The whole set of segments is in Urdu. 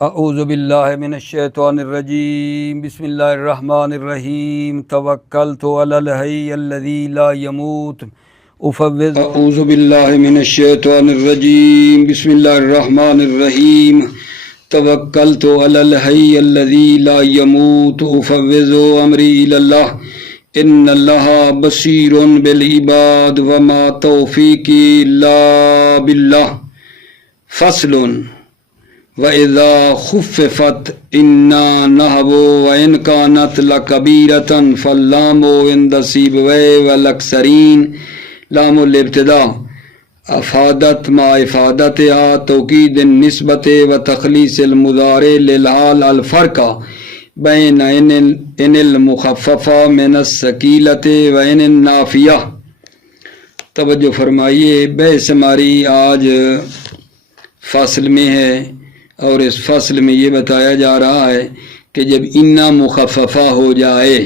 اعوذ باللہ من الشیطان الرجیم بسم اللہ الرحمن الرحیم توکلت علی الحی الذی لا يموت اعوذ باللہ من الشیطان الرجیم بسم اللہ الرحمن الرحیم توکلت علی الحی الذی لا يموت افوض امری الی اللہ ان اللہ بصیر بالعباد وما توفیقی الا باللہ فصل وَإِذَا خُفِّفَتْ إِنَّا نَحْوُ وَإِنْ كَانَتْ لَكَبِيرَةً فَاللَّامُ عِنْدَ سِيبَوَيْهِ وَالْأَكْثَرِينَ لام الابتداء افادت مع افادتها توکید النسبت وتخلیص المضارع للحال الفرق بین ان المخففہ من الثقیلۃ وان النافیہ۔ توجہ فرمائیے، بحث ہماری آج فصل میں ہے اور اس فصل میں یہ بتایا جا رہا ہے کہ جب انا مخففہ ہو جائے،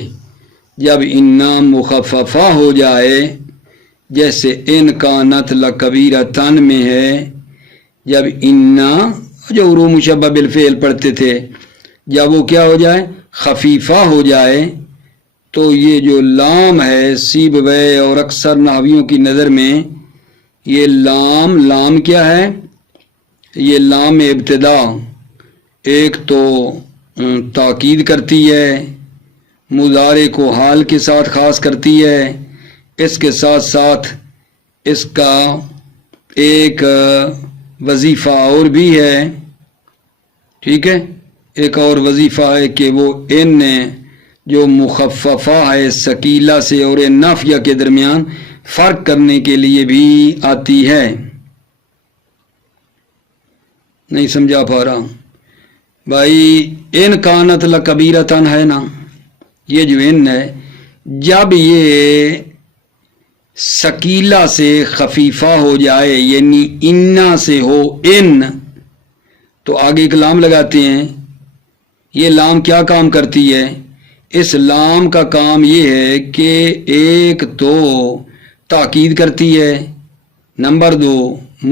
ہو جائے جیسے ان کانت لکبیرتن میں ہے، جب انا جو عروہ مشبہ بالفعل پڑھتے تھے، جب وہ کیا ہو جائے، خفیفہ ہو جائے، تو یہ جو لام ہے سیبویہ اور اکثر نحویوں کی نظر میں یہ لام کیا ہے؟ یہ لام ابتدا ایک تو تاکید کرتی ہے، مضارع کو حال کے ساتھ خاص کرتی ہے، اس کے ساتھ ساتھ اس کا ایک وظیفہ اور بھی ہے، ٹھیک ہے، ایک اور وظیفہ ہے کہ وہ ان جو مخففہ ہے ثقیلہ سے اور ان نافیہ کے درمیان فرق کرنے کے لیے بھی آتی ہے۔ نہیں سمجھا پا رہا بھائی، ان کانت لکبیرتن ہے نا، یہ جو ان ہے، جب یہ ثقیلہ سے خفیفہ ہو جائے یعنی انا سے ہو ان، تو آگے ایک لام لگاتے ہیں۔ یہ لام کیا کام کرتی ہے؟ اس لام کا کام یہ ہے کہ ایک تو تاکید کرتی ہے، نمبر دو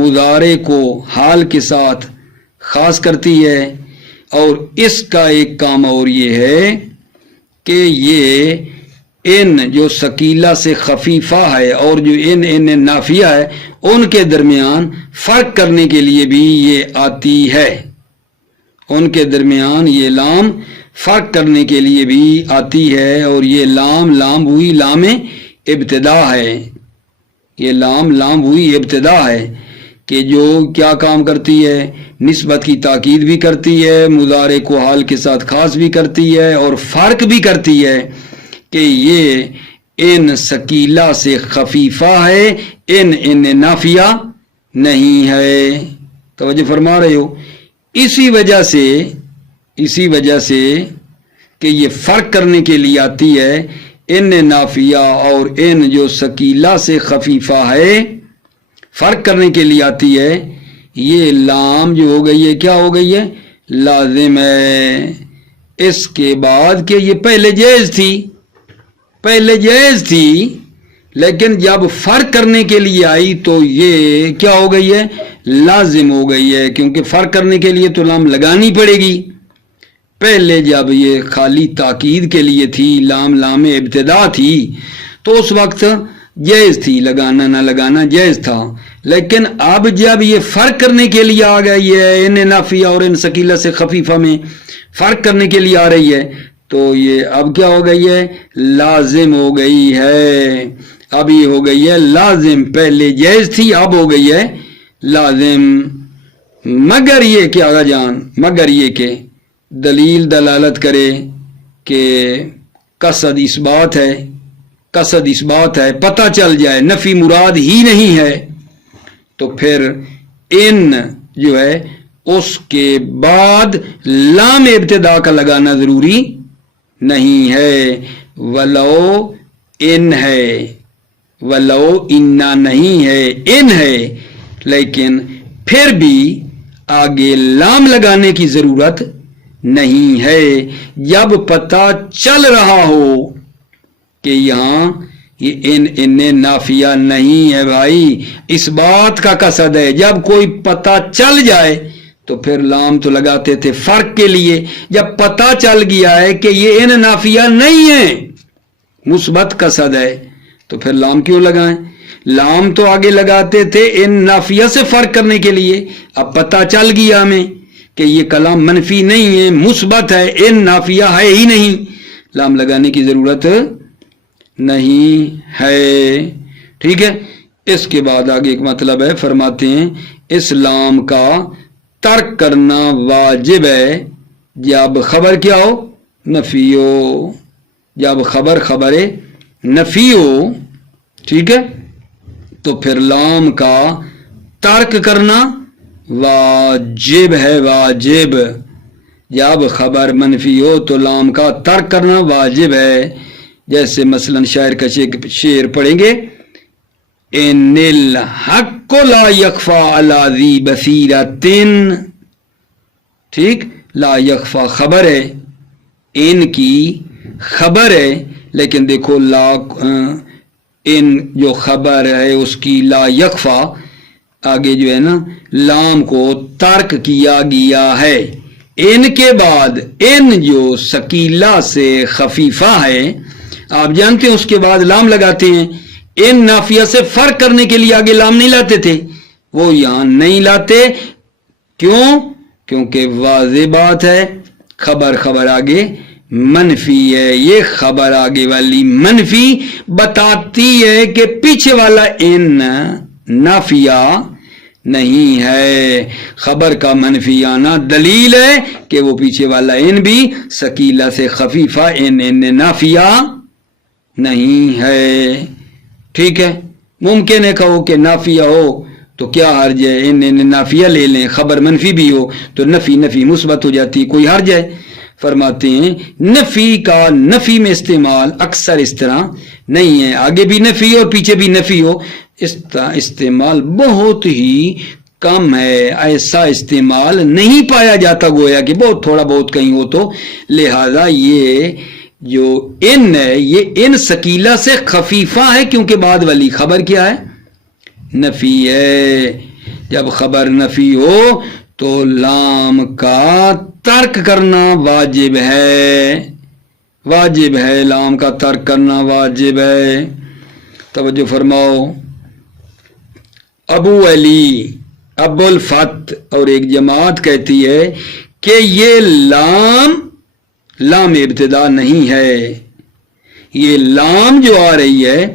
مضارع کو حال کے ساتھ خاص کرتی ہے، اور اس کا ایک کام اور یہ ہے کہ یہ ان جو ثقیلہ سے خفیفہ ہے اور جو ان نافیہ ہے ان کے درمیان فرق کرنے کے لیے بھی یہ آتی ہے، ان کے درمیان یہ لام فرق کرنے کے لیے بھی آتی ہے، اور یہ لام ہوئی لام ابتدا ہے، یہ لام ہوئی ابتدا ہے کہ جو کیا کام کرتی ہے، نسبت کی تاکید بھی کرتی ہے، مضارع کو حال کے ساتھ خاص بھی کرتی ہے، اور فرق بھی کرتی ہے کہ یہ ان ثقیلہ سے خفیفہ ہے، ان نافیہ نہیں ہے۔ توجہ فرما رہے ہو؟ اسی وجہ سے کہ یہ فرق کرنے کے لیے آتی ہے، ان نافیہ اور ان جو ثقیلہ سے خفیفہ ہے فرق کرنے کے لیے آتی ہے، یہ لام جو ہو گئی ہے کیا ہو گئی ہے؟ لازم ہے۔ اس کے بعد کہ یہ پہلے جائز تھی لیکن جب فرق کرنے کے لیے آئی تو یہ کیا ہو گئی ہے؟ لازم ہو گئی ہے، کیونکہ فرق کرنے کے لیے تو لام لگانی پڑے گی۔ پہلے جب یہ خالی تاکید کے لیے تھی، لام ابتدا تھی، تو اس وقت جائز تھی، لگانا نہ لگانا جائز تھا، لیکن اب جب یہ فرق کرنے کے لیے آ گئی ہے، ان نافیہ اور ان ثقیلہ سے خفیفہ میں فرق کرنے کے لیے آ رہی ہے، تو یہ اب کیا ہو گئی ہے؟ لازم ہو گئی ہے۔ اب یہ ہو گئی ہے لازم، پہلے جائز تھی اب ہو گئی ہے لازم، مگر یہ کہ آغا جان، مگر یہ کہ دلیل دلالت کرے کہ قصد اس بات ہے، پتہ چل جائے نفی مراد ہی نہیں ہے، تو پھر ان جو ہے اس کے بعد لام ابتدا کا لگانا ضروری نہیں ہے، ولو انا نہیں ہے، ان ہے، لیکن پھر بھی آگے لام لگانے کی ضرورت نہیں ہے جب پتہ چل رہا ہو کہ یہاں یہ ان نافیہ نہیں ہے۔ بھائی اس بات کا قصد ہے، جب کوئی پتہ چل جائے تو پھر لام تو لگاتے تھے فرق کے لیے. جب پتہ چل گیا ہے کہ یہ ان نافیہ نہیں ہے, مثبت کا صد ہے, تو پھر لام کیوں لگائیں؟ لام تو آگے لگاتے تھے ان نافیہ سے فرق کرنے کے لیے. اب پتہ چل گیا ہمیں کہ یہ کلام منفی نہیں ہے, مثبت ہے, ان نافیہ ہے ہی نہیں, لام لگانے کی ضرورت نہیں ہے. ٹھیک ہے. اس کے بعد آگے ایک مطلب ہے, فرماتے ہیں اس لام کا ترک کرنا واجب ہے جب خبر کیا ہو؟ نفی ہو. جب خبر نفی ہو, ٹھیک ہے, تو پھر لام کا ترک کرنا واجب ہے. واجب جب خبر منفی ہو تو لام کا ترک کرنا واجب ہے. جیسے مثلا شاعر کا شعر پڑھیں گے, ان الحق لا یخفی علی ذی بصیرۃ. ٹھیک, لا یخفی خبر ہے, ان کی خبر ہے, لیکن دیکھو لا ان جو خبر ہے اس کی لا یخفی آگے جو ہے نا لام کو ترک کیا گیا ہے. ان کے بعد ان جو ثقیلہ سے خفیفہ ہے, آپ جانتے ہیں اس کے بعد لام لگاتے ہیں. ان نافیہ سے فرق کرنے کے لیے آگے لام نہیں لاتے تھے, وہ یہاں نہیں لاتے. کیوں؟ کیونکہ واضح بات ہے خبر آگے منفی ہے. یہ خبر آگے والی منفی بتاتی ہے کہ پیچھے والا ان نافیہ نہیں ہے. خبر کا منفی آنا دلیل ہے کہ وہ پیچھے والا ان بھی ثقیلہ سے خفیفہ ان نافیہ نہیں ہے. ٹھیک ہے. ممکن ہے کہو کہ نافیہ ہو تو کیا حرج ہے, ان نافیہ لے لیں, خبر منفی بھی ہو تو نفی مثبت ہو جاتی, کوئی حرج ہے؟ فرماتے ہیں نفی کا نفی میں استعمال اکثر اس طرح نہیں ہے. آگے بھی نفی اور پیچھے بھی نفی ہو, اس طرح استعمال بہت ہی کم ہے. ایسا استعمال نہیں پایا جاتا, گویا کہ بہت تھوڑا بہت کہیں ہو تو. لہذا یہ جو ان ہے یہ ان ثقیلہ سے خفیفہ ہے, کیونکہ بعد والی خبر کیا ہے؟ نفی ہے. جب خبر نفی ہو تو لام کا ترک کرنا واجب ہے. واجب ہے, لام کا ترک کرنا واجب ہے. توجہ فرماؤ. ابو علی, ابو الفت اور ایک جماعت کہتی ہے کہ یہ لام ابتدا نہیں ہے. یہ لام جو آ رہی ہے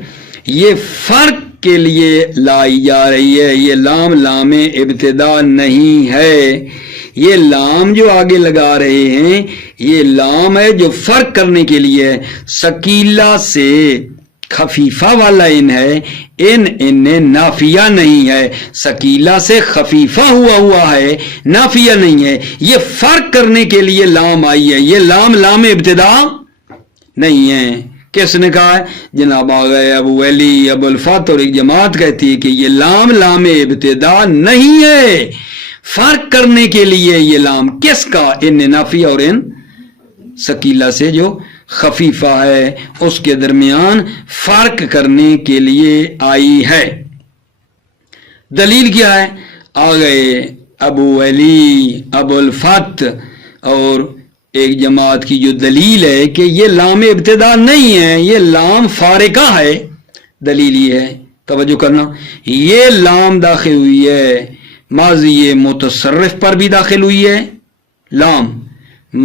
یہ فرق کے لیے لائی جا رہی ہے. یہ لام ابتدا نہیں ہے. یہ لام جو آگے لگا رہے ہیں یہ لام ہے جو فرق کرنے کے لیے ثقیلہ سے خفیفہ والا ان ہے. ان نافیہ نہیں ہے, ثقیلہ سے خفیفہ ہوا ہے, نافیہ نہیں ہے. یہ فرق کرنے کے لیے لام آئی ہے. یہ لام ابتدا نہیں ہے. کس نے کہا ہے؟ جناب آگئے ابو علی, ابو الفت اور ایک جماعت کہتی ہے کہ یہ لام ابتدا نہیں ہے. فرق کرنے کے لیے یہ لام کس کا؟ ان نافیہ اور ان ثقیلہ سے جو خفیفہ ہے اس کے درمیان فرق کرنے کے لیے آئی ہے. دلیل کیا ہے؟ آگئے ابو علی, ابو الفت اور ایک جماعت کی جو دلیل ہے کہ یہ لام ابتدا نہیں ہے, یہ لام فارقہ ہے. دلیل یہ ہے, توجہ کرنا, یہ لام داخل ہوئی ہے ماضی متصرف پر بھی داخل ہوئی ہے. لام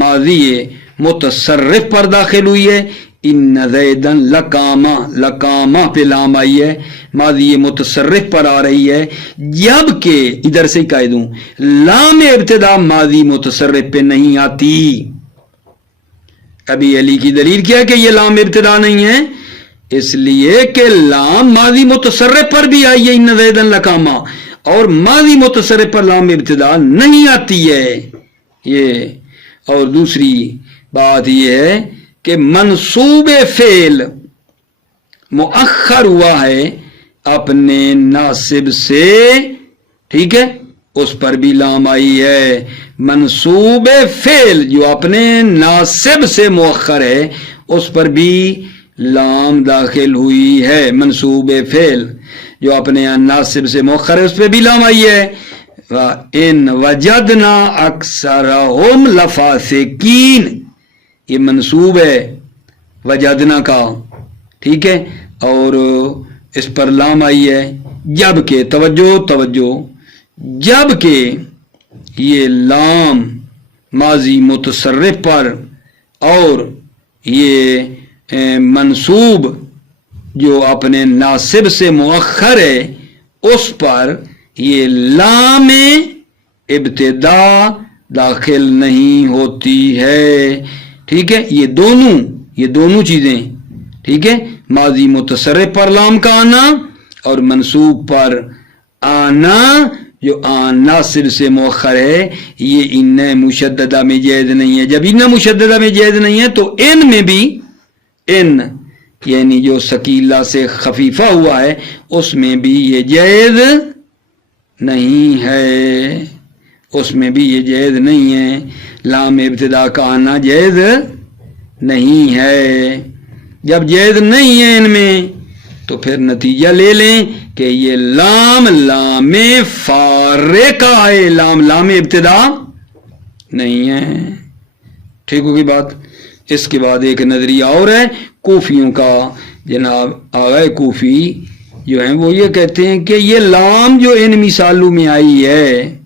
ماضی متصرف پر داخل ہوئی ہے. ان زیدن لقامہ پہ لام آئی ہے, ماضی متصرف پر آ رہی ہے. جبکہ ادھر سے کہہ دوں لام ابتدا ماضی متصرف پہ نہیں آتی. ابھی علی کی دلیل کیا ہے کہ یہ لام ابتدا نہیں ہے؟ اس لیے کہ لام ماضی متصرف پر بھی آئی ہے ان زیدن لقامہ, اور ماضی متصرف پر لام ابتدا نہیں آتی ہے. یہ اور دوسری بات یہ ہے کہ منصوب فعل مؤخر ہوا ہے اپنے ناصب سے, ٹھیک ہے, اس پر بھی لام آئی ہے. منصوب فعل جو اپنے ناصب سے مؤخر ہے اس پر بھی لام داخل ہوئی ہے. منصوب فعل جو اپنے ناصب سے مؤخر ہے اس پہ بھی لام آئی ہے. ان وجدنا اکثرہم لفاسقین، یہ منصوب ہے وجدنا کا، ٹھیک ہے، اور اس پر لام آئی ہے جب کہ، توجہ جب کہ یہ لام ماضی متصرف پر اور یہ منصوب جو اپنے ناصب سے مؤخر ہے اس پر یہ لام ابتدا داخل نہیں ہوتی ہے، ٹھیک ہے، یہ دونوں چیزیں، ٹھیک ہے، ماضی متصرف پر لام کا آنا اور منصوب پر آنا جو ناصب سے مؤخر ہے، یہ ان مشددہ میں جائز نہیں ہے۔ جب ان مشددہ میں جائز نہیں ہے تو ان میں بھی، ان یعنی جو ثقیلہ سے خفیفہ ہوا ہے اس میں بھی یہ جائز نہیں ہے، اس میں بھی یہ جائز نہیں ہے، لام ابتدا کا آنا جائز نہیں ہے۔ جب جائز نہیں ہے ان میں تو پھر نتیجہ لے لیں کہ یہ لام فارقہ ہے، لام ابتدا نہیں ہے، ٹھیک ہوگی بات۔ اس کے بعد ایک نظریہ اور ہے کوفیوں کا، جناب آغا کوفی جو ہیں وہ یہ کہتے ہیں کہ یہ لام جو ان مثالوں میں آئی ہے،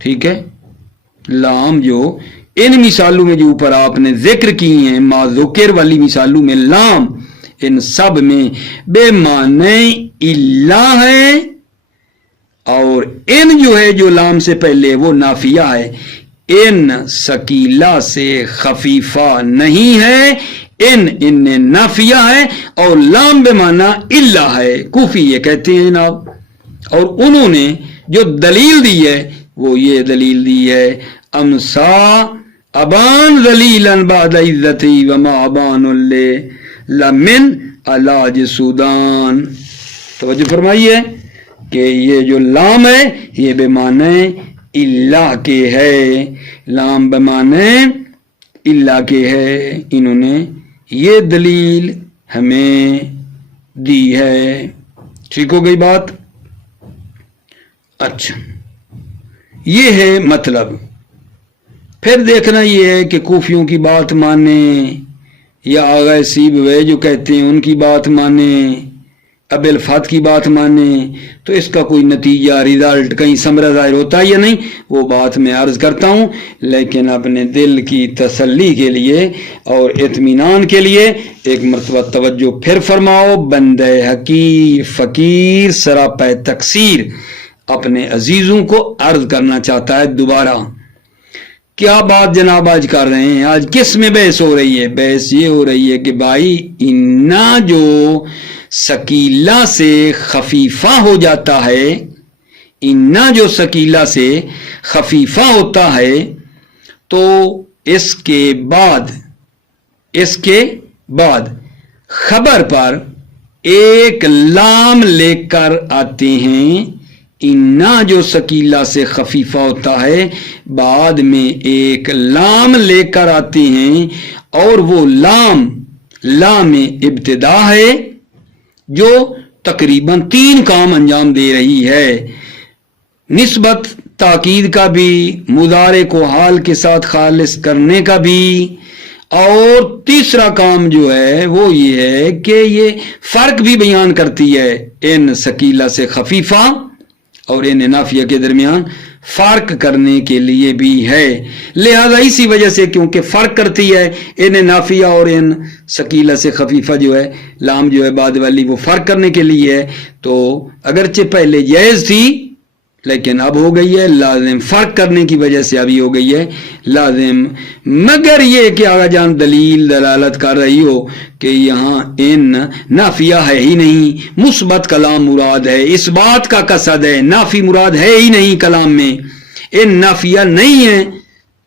ٹھیک ہے، لام جو ان مثالوں میں جو اوپر آپ نے ذکر کی ہیں، ما ذکر والی مثالوں میں لام ان سب میں بے معنی الا ہے، اور ان جو ہے جو لام سے پہلے وہ نافیہ ہے، ان ثقیلہ سے خفیفہ نہیں ہے، ان نافیہ ہے اور لام بے معنی الا ہے، کوفی یہ کہتے ہیں جناب۔ اور انہوں نے جو دلیل دی ہے وہ یہ دلیل دی ہے امسا ابان ذلیلا بعد عزتی وما ابان لمن علاج سودان۔ توجہ فرمائیے کہ یہ جو لام ہے یہ بے معنی الا کے ہے، لام بے معنی الا کے ہے، انہوں نے یہ دلیل ہمیں دی ہے، ٹھیک ہو گئی بات۔ اچھا یہ ہے مطلب، پھر دیکھنا یہ ہے کہ کوفیوں کی بات مانیں یا آغا سیبویہ جو کہتے ہیں ان کی بات مانیں، ابو الفتح کی بات مانیں، تو اس کا کوئی نتیجہ ریزلٹ کہیں ثمرہ ظاہر ہوتا ہے یا نہیں، وہ بات میں عرض کرتا ہوں، لیکن اپنے دل کی تسلی کے لیے اور اطمینان کے لیے ایک مرتبہ توجہ پھر فرماؤ، بندہ حقیر فقیر سراپا تقصیر اپنے عزیزوں کو عرض کرنا چاہتا ہے دوبارہ۔ کیا بات جناب آج کر رہے ہیں؟ آج کس میں بحث ہو رہی ہے؟ بحث یہ ہو رہی ہے کہ بھائی انا جو ثقیلہ سے خفیفہ ہو جاتا ہے، انا جو ثقیلہ سے خفیفہ ہوتا ہے تو اس کے بعد خبر پر ایک لام لے کر آتے ہیں، انا جو ثقیلہ سے خفیفہ ہوتا ہے بعد میں ایک لام لے کر آتے ہیں، اور وہ لام ابتدا ہے جو تقریباً 3 کام انجام دے رہی ہے، نسبت تاکید کا بھی، مضارع کو حال کے ساتھ خالص کرنے کا بھی، اور تیسرا کام جو ہے وہ یہ ہے کہ یہ فرق بھی بیان کرتی ہے ان ثقیلہ سے خفیفہ اور ان نافیہ کے درمیان فرق کرنے کے لیے بھی ہے، لہذا اسی وجہ سے کیونکہ فرق کرتی ہے ان نافیہ اور ان ثقیلہ سے خفیفہ جو ہے، لام جو ہے بعد والی وہ فرق کرنے کے لیے ہے، تو اگرچہ پہلے جائز تھی لیکن اب ہو گئی ہے لازم، فرق کرنے کی وجہ سے ابھی ہو گئی ہے لازم، مگر یہ کہ آگا جان دلیل دلالت کر رہی ہو کہ یہاں ان نافیہ ہے ہی نہیں، مثبت کلام مراد ہے، اس بات کا قصد ہے، نافی مراد ہے ہی نہیں کلام میں، ان نافیہ نہیں ہے،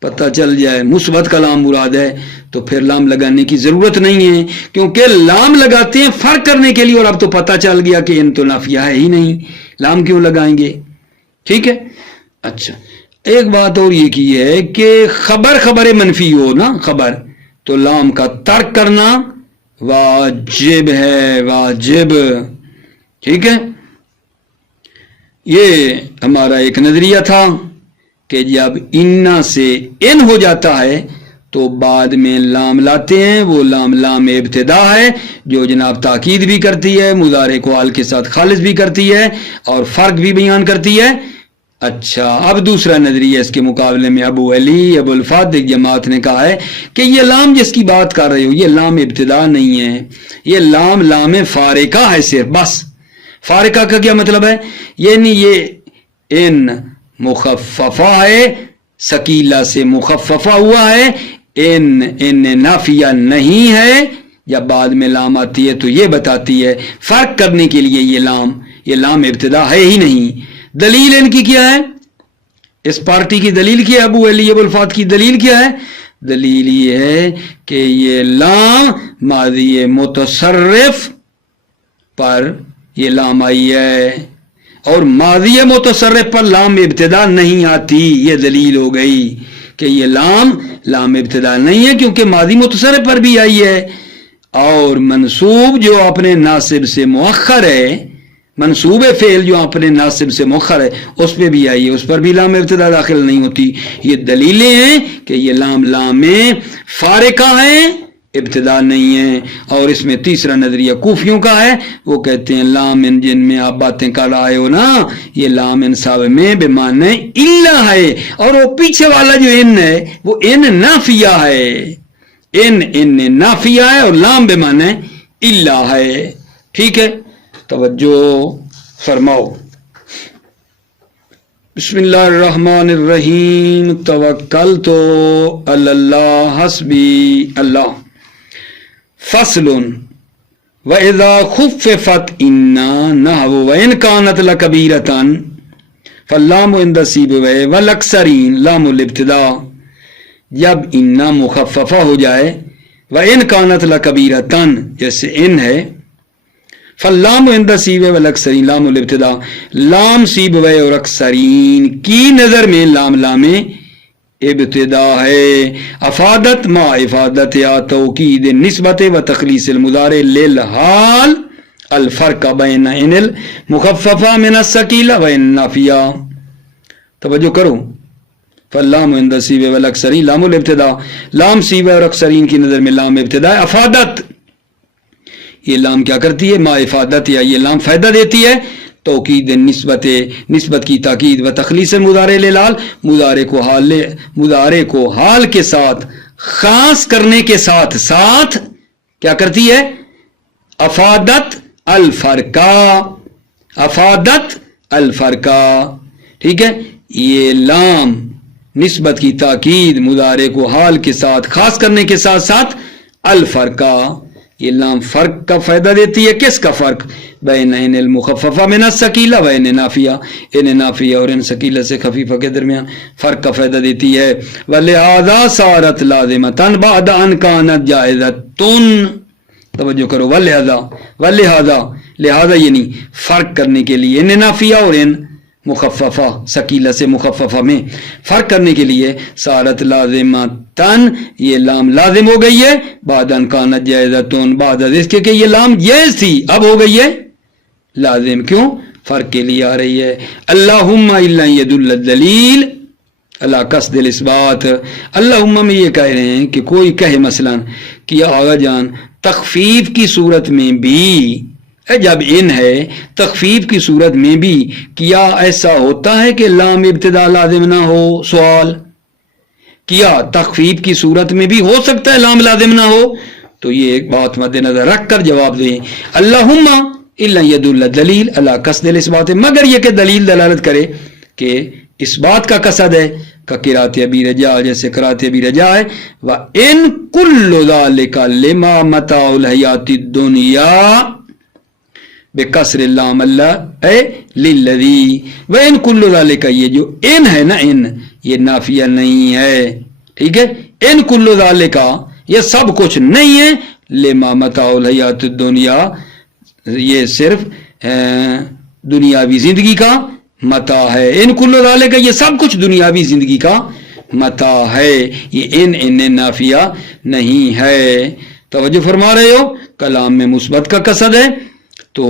پتہ چل جائے مثبت کلام مراد ہے تو پھر لام لگانے کی ضرورت نہیں ہے، کیونکہ لام لگاتے ہیں فرق کرنے کے لیے، اور اب تو پتہ چل گیا کہ ان تو نافیہ ہے ہی نہیں، لام کیوں لگائیں گے؟ ٹھیک ہے۔ اچھا ایک بات اور یہ کی ہے کہ خبر منفی ہو نا، خبر تو لام کا ترک کرنا واجب ہے، واجب، ٹھیک ہے۔ یہ ہمارا ایک نظریہ تھا کہ جب انا سے ان ہو جاتا ہے تو بعد میں لام لاتے ہیں، وہ لام ابتدا ہے جو جناب تاکید بھی کرتی ہے، مضارع کو حال کے ساتھ خالص بھی کرتی ہے اور فرق بھی بیان کرتی ہے۔ اچھا، اب دوسرا نظریہ اس کے مقابلے میں ابو علی ابو الفات ایک جماعت نے کہا ہے کہ یہ لام جس کی بات کر رہے ہو یہ لام ابتدا نہیں ہے، یہ لام فارقہ ہے صرف، بس۔ فارقہ کا کیا مطلب ہے؟ یعنی یہ ان مخففہ ہے، ثقیلہ سے مخففہ ہوا ہے، ان نافیہ نہیں ہے۔ جب بعد میں لام آتی ہے تو یہ بتاتی ہے فرق کرنے کے لیے یہ لام ابتدا ہے ہی نہیں۔ دلیل ان کی کیا ہے؟ اس پارٹی کی دلیل کیا ہے؟ ابو علی ابو الفات کی دلیل کیا ہے؟ دلیل یہ ہے کہ یہ لام ماضی متصرف پر یہ لام آئی ہے اور ماضی متصرف پر لام ابتدا نہیں آتی، یہ دلیل ہو گئی کہ یہ لام ابتدا نہیں ہے کیونکہ ماضی متصرف پر بھی آئی ہے، اور منصوب جو اپنے ناصب سے مؤخر ہے، منصوب فعل جو اپنے ناصب سے مؤخر ہے اس پہ بھی آئی ہے، اس پر بھی لام ابتدا داخل نہیں ہوتی۔ یہ دلیلیں ہیں کہ یہ لام فارقہ ہیں، ابتدا نہیں ہے۔ اور اس میں تیسرا نظریہ کوفیوں کا ہے، وہ کہتے ہیں لام ان جن میں آپ باتیں کر رہے ہو نا، یہ لام ان صاحب میں بے معنی الا ہے، اور وہ پیچھے والا جو ان ہے وہ ان نافیہ ہے، ان نافیہ ہے اور لام بے معنی الا ہے۔ ٹھیک ہے، توجہ فرماؤ۔ بسم اللہ الرحمن الرحیم، توکلت علی اللہ حسبی اللہ۔ فصل وَإِذَا خُفِّفَتْ إِنَّا نَحْوُ وَإِنْ كَانَتْ لَكَبِيرَةً فَاللَّامُ عِنْدَ سِيبَوَيْهِ وَالْأَكْثَرِينَ لَامُ الْابْتِدَاءِ، جب انا مخففہ ہو جائے، وَإِنْ كَانَتْ لَكَبِيرَةً جیسے ان ہے، فَاللَّامُ عِنْدَ سِيبَوَيْهِ وَالْأَكْثَرِينَ لَامُ الْابْتِدَاءِ، لام سیبوے اور اکثرین کی نظر میں لام ابتدا ہے۔ افادت ما افادت یا توکید نسبت و تخلیص المضارع للحال الفرق بین ان المخففہ من الثقیلہ و ان نافیہ۔ توجہ کرو، فاللام عند سیبہ والاکثرین لام الابتدا، لام سیبہ اور اکثرین کی نظر میں لام ابتدا ہے۔ افادت، یہ لام کیا کرتی ہے؟ ما افادت، یا یہ لام فائدہ دیتی ہے، توکید نسبت کی تاکید و تخلیص مضارع للحال، مضارع کو حال کے ساتھ خاص کرنے کے ساتھ کیا کرتی ہے؟ افادت الفرقہ۔ ٹھیک ہے، یہ لام نسبت کی تاکید مضارع کو حال کے ساتھ خاص کرنے کے ساتھ الفرقہ، یہ لام فرق کا فائدہ دیتی ہے۔ کس کا فرق؟ بین ان المخففہ من الثقیلہ و ان نافیہ، ان نافیہ اور ان ثقیلہ سے خفیفہ کے درمیان فرق کا فائدہ دیتی ہے۔ ولہذا صارت لازمۃ بعد ان کانت جائزۃ۔ توجہ کرو، لہذا یعنی فرق کرنے کے لیے، ان نافیہ اور ان مخففہ ثقیلہ سے مخففہ میں فرق کرنے کے لیے، صارت لازمتن، یہ لام لازم ہو گئی ہے، بعد ان کانت جائزتن، بعد اس کے کہ یہ لام جائز تھی اب ہو گئی ہے لازم۔ کیوں؟ فرق کے لیے آ رہی ہے۔ اللہم الا یدل الدلیل اللہ قصد الاثبات، اللہم میں یہ کہہ رہے ہیں کہ کوئی کہے مثلا کہ آغا جان تخفیف کی صورت میں بھی، جب ان ہے تخفیف کی صورت میں بھی کیا ایسا ہوتا ہے کہ لام ابتدا لازم نہ ہو؟ سوال، کیا تخفیف کی صورت میں بھی ہو سکتا ہے لام لازم نہ ہو؟ تو یہ ایک بات مد نظر رکھ کر جواب دیں۔ اللہم الا یدل الدلیل اللہ قصد الاثبات، مگر یہ کہ دلیل دلالت کرے کہ اس بات کا قصد ہے، کا قرات ابی رجاء، جیسے قرات ابی رجاء ہے، وَإِن كُلُّ ذَلِكَ لِمَا مَتَاعُ الْحَيَاةِ الدُّنْيَا بکسر اللام اللہ اے للذی، وَإِن كُلُّ ذَلِكَ، یہ جو ان ہے نا، ان یہ نافیہ نہیں ہے، ٹھیک ہے، ان كُلُّ ذَلِكَ یہ سب کچھ نہیں ہے، لما متاع الحیات الدنیا یہ صرف دنیاوی زندگی کا متاع ہے، ان كُلُّ ذَلِكَ یہ سب کچھ دنیاوی زندگی کا متاع ہے، یہ ان نافیہ نہیں ہے۔ توجہ فرما رہے ہو؟ کلام میں مثبت کا قصد ہے تو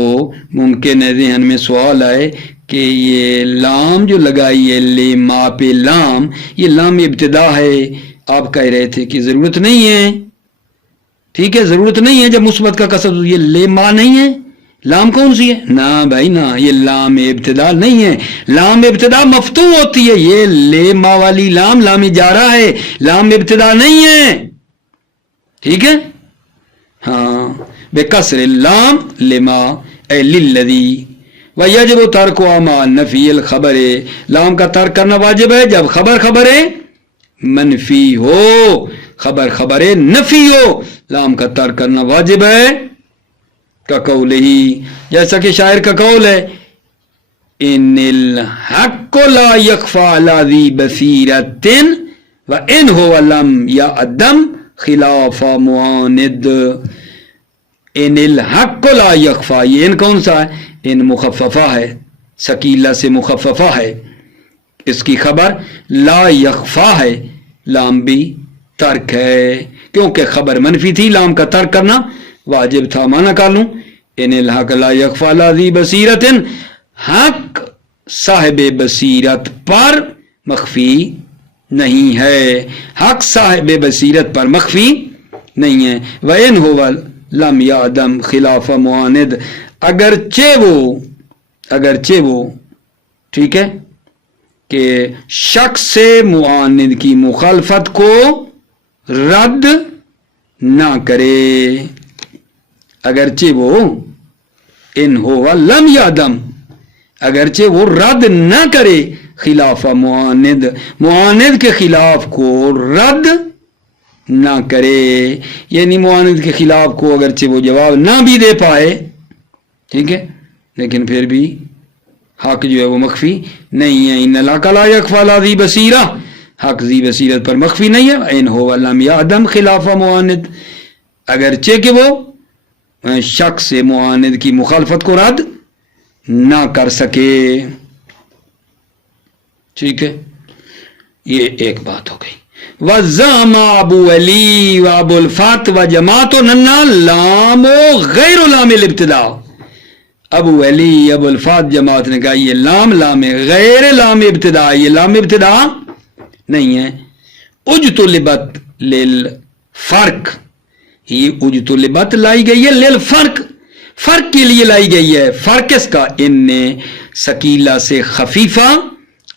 ممکن ہے ذہن میں سوال آئے کہ یہ لام جو لگائی ہے لما پہ لام، یہ لام ابتدا ہے. آپ کہہ رہے تھے کہ ضرورت نہیں ہے، ٹھیک ہے، ضرورت نہیں ہے جب مثبت کا کسر، یہ لما نہیں ہے، لام کون سی ہے؟ نہ بھائی نہ، یہ لام ابتدا نہیں ہے. لام ابتدا مفتوح ہوتی ہے، یہ لما والی لام لام جارہ ہے، لام ابتدا نہیں ہے. ٹھیک ہے، ہاں. بے کسر اللام لما اے للذی ویجب ترکها مع نفی الخبر، لام کا ترک کرنا واجب ہے جب خبر منفی ہو، خبر نفی ہو، لام کا ترک کرنا واجب ہے. کا قول ہی، جیسا کہ شاعر کا قول ہے، ان الحق لا یخفى علی ذی بصیرۃ وان هو لم یعدم خلاف معاند. ان الحق لا یخفى، یہ ان کون سا ہے؟ ان مخففہ ہے، ثقیلہ سے مخففہ ہے. اس کی خبر لا یخفا ہے، لام بھی ترک ہے کیونکہ خبر منفی تھی، لام کا ترک کرنا واجب تھا. مانا کر لوں، ان الحق لا یخفا علی ذی بصیرۃ، حق صاحب بصیرت پر مخفی نہیں ہے، حق صاحب بصیرت پر مخفی نہیں ہے. وَإِنْ هُوَ لَمْ يَعْدَمْ خِلَافَ مُعَانِد، اگرچہ وہ ٹھیک ہے کہ شخص سے معاند کی مخالفت کو رد نہ کرے، اگرچہ وہ ان ہو لم یادم، اگرچہ وہ رد نہ کرے خلاف معاند کے خلاف کو رد نہ کرے، یعنی معاند کے خلاف کو اگرچہ وہ جواب نہ بھی دے پائے، ٹھیک ہے، لیکن پھر بھی حق جو ہے وہ مخفی نہیں ہے. ان الحق لا یخفی علی ذی بصیرہ، حق ذی بصیرت پر مخفی نہیں ہے. ان هو لم یعدم خلاف معاند، اگرچہ کہ وہ شخص سے معاند کی مخالفت کو رد نہ کر سکے. ٹھیک ہے، یہ ایک بات ہو گئی. وَزَعَمَ ابو علی و ابو الفات و جماعت ننا لام غیر لام الابتداء، ابو علی ابو الفات جماعت نے کہا یہ لام غیر لام ابتدا، یہ لام ابتدا نہیں ہے. اجتلبت للفرق، یہ اجتلبت لائی گئی ہے للفرق، فرق کے لیے لائی گئی ہے. فرق اس کا ان ثقیلہ سے خفیفہ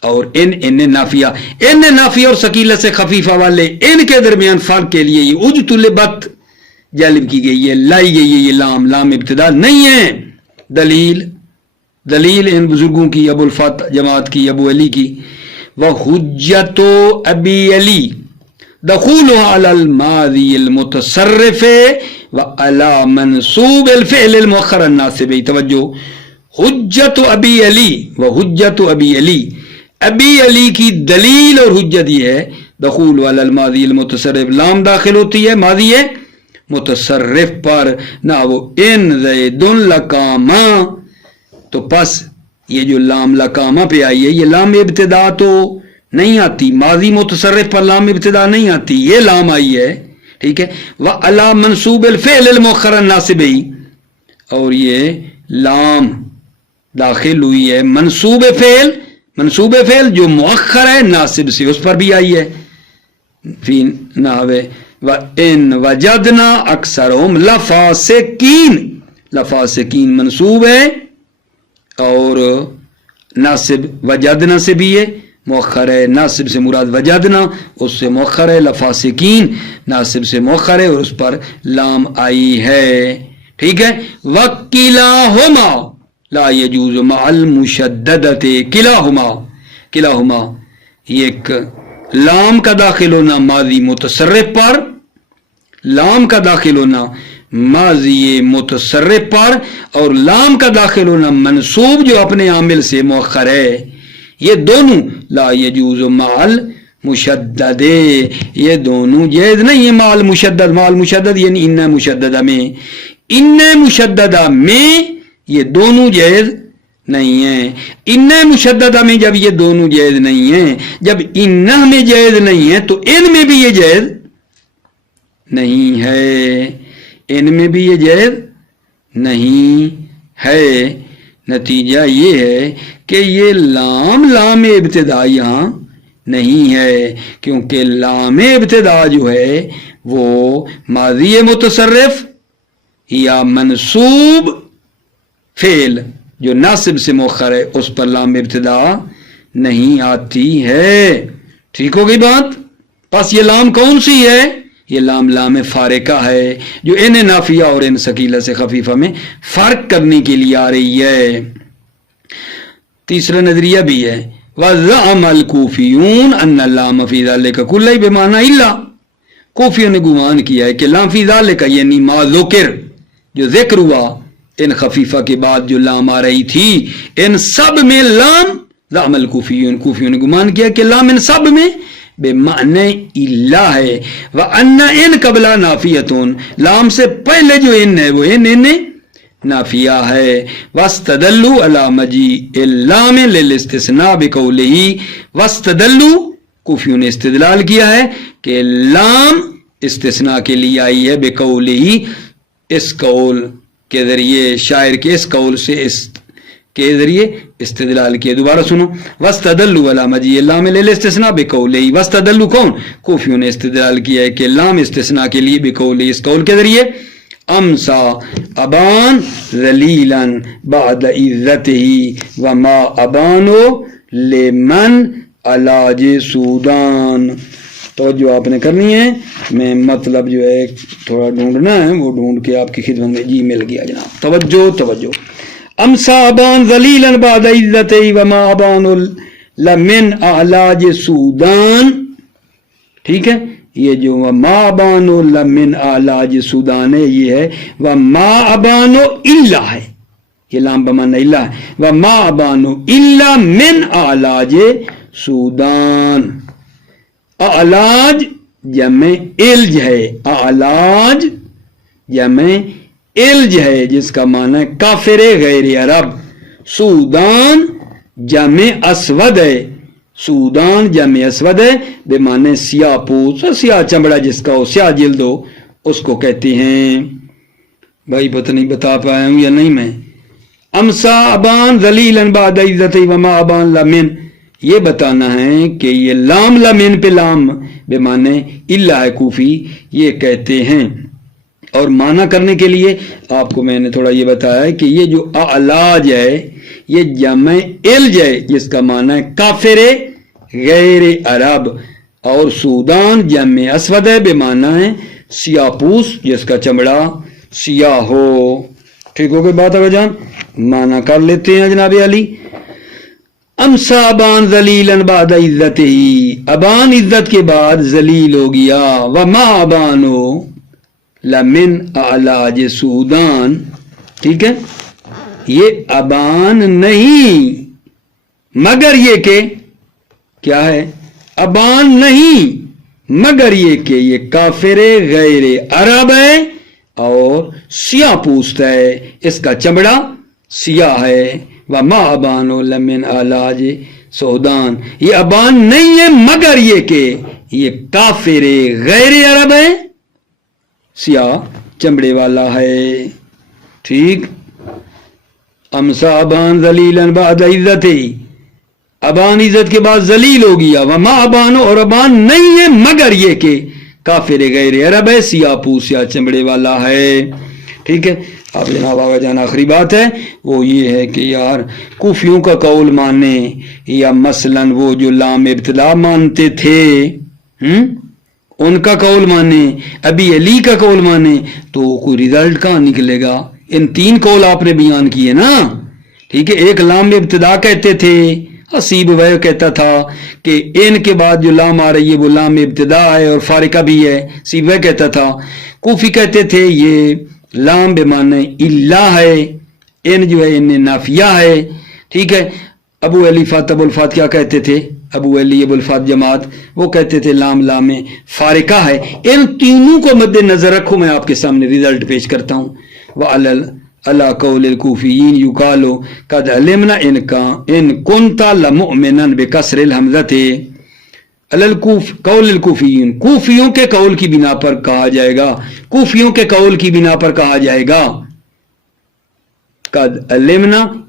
اور ان نافیہ، ان نافیہ اور ثقیلہ سے خفیفہ والے ان کے درمیان فرق کے لیے یہ اجتلبت جلب کی گئی ہے، لائی گئی ہے. یہ لام ابتدا نہیں ہے. دلیل ان بزرگوں کی، ابو الفات جماعت کی، ابو علی کی. وحجت ابی علی دخولها على الماضی المتصرف وعلى منصوب الفعل المؤخر الناصب. توجہ، حجت ابی علی و حجت ابی علی، ابی علی کی دلیل اور حجت یہ ہے دخول علی الماضی المتصرف، لام داخل ہوتی ہے ماضی ہے متصرف پر، نہ وہ ان زید لقاما، تو پس یہ جو لام لقاما پہ آئی ہے یہ لام ابتدا تو نہیں آتی، ماضی متصرف پر لام ابتدا نہیں آتی، یہ لام آئی ہے. ٹھیک ہے، وَعَلَى منصوب الفعل المؤخر الناصب، اور یہ لام داخل ہوئی ہے منصوب فعل جو مؤخر ہے ناصب سے، اس پر بھی آئی ہے. فی نحو وَإِن وَجَدْنَا أَكْثَرَهُمْ لَفَاسِقِينَ، لفاسقین منصوب ہے اور ناصب وجدنا سے بھی ہے، مؤخر ہے. ناصب سے مراد وجدنا، اس سے مؤخر ہے. لفاسقین ناصب سے مؤخر ہے اور اس پر لام آئی ہے. ٹھیک ہے، وَكِلَاهُمَا لا يجوز مع المشددت، کلاہما یہ ایک لام کا داخل ہونا ماضی متصرف پر، لام کا داخل ہونا ماضی متصرف پر، اور لام کا داخل ہونا منصوب جو اپنے عامل سے مؤخر ہے، یہ دونوں لا یجوز مع المشدد، یہ دونوں جائز نہیں ہے مع المشدد یعنی ان مشددہ میں یہ دونوں جائز نہیں ہیں. ان مشددہ میں جب یہ دونوں جائز نہیں ہیں، جب ان میں جائز نہیں ہے تو ان میں بھی یہ جائز نہیں ہے، ان میں بھی یہ جائز نہیں ہے. نتیجہ یہ ہے کہ یہ لام ابتدا یہاں نہیں ہے، کیونکہ لام ابتدا جو ہے وہ ماضی متصرف یا منصوب فعل جو ناصب سے مؤخر ہے اس پر لام ابتدا نہیں آتی ہے۔ ٹھیک ہو گئی بات؟ پس یہ لام کون سی ہے؟ یہ لام فارقہ ہے جو ان نافیہ اور ان ثقیلہ سے خفیفہ میں فرق کرنے کے لیے آ رہی ہے۔ تیسرا نظریہ بھی ہے وَزَعَمَ الْكُوفِيُّونَ أَنَّ اللَّامَ فِي ذَلِكَ كُلِّهِ بِمَعْنَى إِلَّا، کوفیوں نے گمان کیا ہے کہ لام فی ذالک یعنی ما ذکر جو ذکر ہوا ان خفیفہ کے بعد جو لام آ رہی تھی ان سب میں لام، زعم الکوفیون کوفیوں نے گمان کیا کہ لام ان سب میں بے معنی الا ہے، وَأَنَّ إِن قبلہ نافیتون لام سے پہلے جو ان ہے وہ ان نافیہ ہے، وَاسْتَدَلُّوا عَلَى مَجِيءِ اللَّامِ لِلِاسْتِثْنَاءِ بِقَوْلِهِ، وَاسْتَدَلُّوا کوفیوں نے استدلال کیا ہے کہ لام استثناء کے لیے آئی ہے بِقَوْلِهِ اس قول کے ذریعے، شاعر کے اس قول سے کے ذریعے استدلال کیا۔ دوبارہ سنو، وَاسْتَدَلُّوا عَلَى مَجِيءِ اللَّامِ لِلِاسْتِثْنَاءِ بِقَوْلِهِ، وَاسْتَدَلُّوا کون؟ کوفیوں نے استدلال کیا ہے کہ لام استثناء کے لیے بِقَوْلِهِ اس قول کے ذریعے امسا ابان ذلیلا بعد عزته وما ابانو لمن علاج سودان۔ تو جو آپ نے کرنی ہے، میں مطلب جو ہے تھوڑا ڈھونڈنا ہے وہ ڈھونڈ کے آپ کی خدمت میں جی مل گیا جناب۔ توجہ امسا ابان ذلیلا بعد عزته وما ابانو لمن علاج سودان، ٹھیک ہے۔ یہ جو وما ابانو لمن علاج سودان ہے یہ ہے وما ابانو الا ہے، یہ لام بمعنی الا ہے، وما ابانو الا من علاج سودان۔ علاج جمع الج ہے، علاج جمع الج ہے جس کا معنی ہے کافر غیر عرب، سودان جمع اسود ہے، سودان جمع اسود ہے بے معنی سیاہ پوش، سیاہ چمڑا جس کا ہو، سیاہ جلد ہو، اس کو کہتے ہیں۔ بھائی پتہ نہیں بتا پایا ہوں یا نہیں میں۔ امسا ابان ذلیلا بعد عزت وما ابان لمن، یہ بتانا ہے کہ یہ لام لمن پہ لام بے معنی الا ہے، کوفی یہ کہتے ہیں۔ اور معنی کرنے کے لیے آپ کو میں نے تھوڑا یہ بتایا ہے کہ یہ جو علاج ہے یہ جمع الج ہے جس کا معنی ہے کافر غیر عرب، اور سودان جمع اسود ہے بے معنی ہے سیاہ پوش جس کا چمڑا سیاہ ہو۔ ٹھیک ہو گئی بات اگر جان؟ معنی کر لیتے ہیں جناب علی۔ امسا ابان ذلیلا بعد عزته، ابان عزت کے بعد ذلیل ہو گیا، وما ابانو لمن علاج سودان، ٹھیک ہے۔ یہ ابان نہیں مگر یہ کہ کیا ہے، ابان نہیں مگر یہ کہ یہ کافر غیر عرب ہے اور سیاہ پوست ہے، اس کا چمڑا سیاہ ہے۔ وما ابانو لمن علاج سودان، یہ ابان نہیں ہے مگر یہ کہ یہ کافر غیر عرب ہے، سیاہ چمڑے والا ہے۔ ٹھیک۔ امسا ابان ذلیلا بعد عزته، ابان عزت کے بعد ذلیل ہو گیا، وما ابانو اور ابان نہیں ہے مگر یہ کہ کافر غیر عرب ہے، سیاہ پوش یا چمڑے والا ہے۔ ٹھیک ہے۔ اب جناب آگا جانا آخری بات ہے وہ یہ ہے کہ یار کوفیوں کا قول مانے یا مثلا وہ جو لام ابتدا مانتے تھے ان کا قول مانے، ابی علی کا قول مانے، تو کوئی رزلٹ کہاں نکلے گا؟ ان تین قول آپ نے بیان کیے نا، ٹھیک ہے۔ ایک لام ابتدا کہتے تھے، حسیب وہ کہتا تھا کہ ان کے بعد جو لام آ رہی ہے وہ لام ابتدا ہے اور فارقہ بھی ہے، سیب وہ کہتا تھا۔ کوفی کہتے تھے یہ لام بے معنی الا ہے، ان جو ہے ان نافیہ ہے، ٹھیک ہے۔ ابو علی فات ابو الفات کیا کہتے تھے؟ ابو علی ابو الفات جماعت وہ کہتے تھے لام لام فارقہ ہے۔ ان تینوں کو مد نظر رکھو، میں آپ کے سامنے ریزلٹ پیش کرتا ہوں۔ وَعَلَى قَوْلِ الْكُوفِيِّينَ يُقَالُ قَدْ عَلِمْنَا إِن كُنْتَ لَمُؤْمِنًا بِكَسْرِ الْحَمْزَةِ، قول الکوفیین کوفیوں کے قول کی بنا پر کہا جائے گا، کوفیوں کے قول کی بنا پر کہا جائے گا قد علمنا